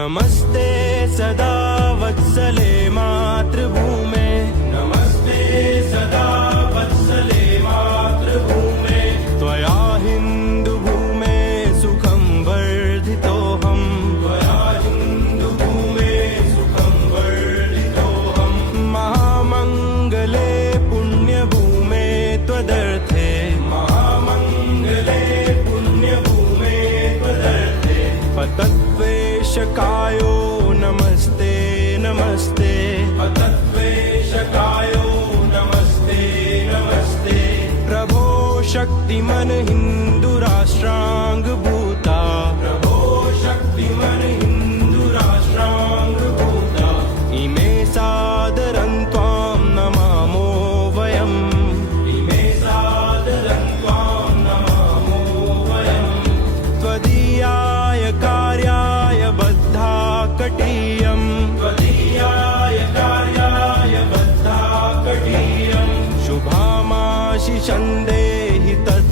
नमस्ते सदा वत्सले मातृभूमे, नमस्ते सदा वत्सले मातृभूमे, त्वया हिन्दुभूमे सुखं वर्धितोऽहम्, त्वया हिन्दुभूमे सुखं वर्धितोऽहम्, महामङ्गले पुण्यभूमे त्वदर्थे, महामङ्गले पुण्यभूमे त्वदर्थे, पतद्वेषकायो नमस्ते नमस्ते, पतद्वेषकायो नमस्ते नमस्ते, प्रभो शक्तिमन हिन्दुराष्ट्राङ्गभूता, प्रभो शक्तिमन हिन्दुराष्ट्राङ्गभूता, इमे सादरं त्वां नमामो वयम्, इमे सादरं त्वां नमामो वयम्, त्वदीयाय कार्याय बद्धा कटीयम्, त्वदीयाय कार्याय बद्धा कटीयम्, शुभामाशिषं देहि तत्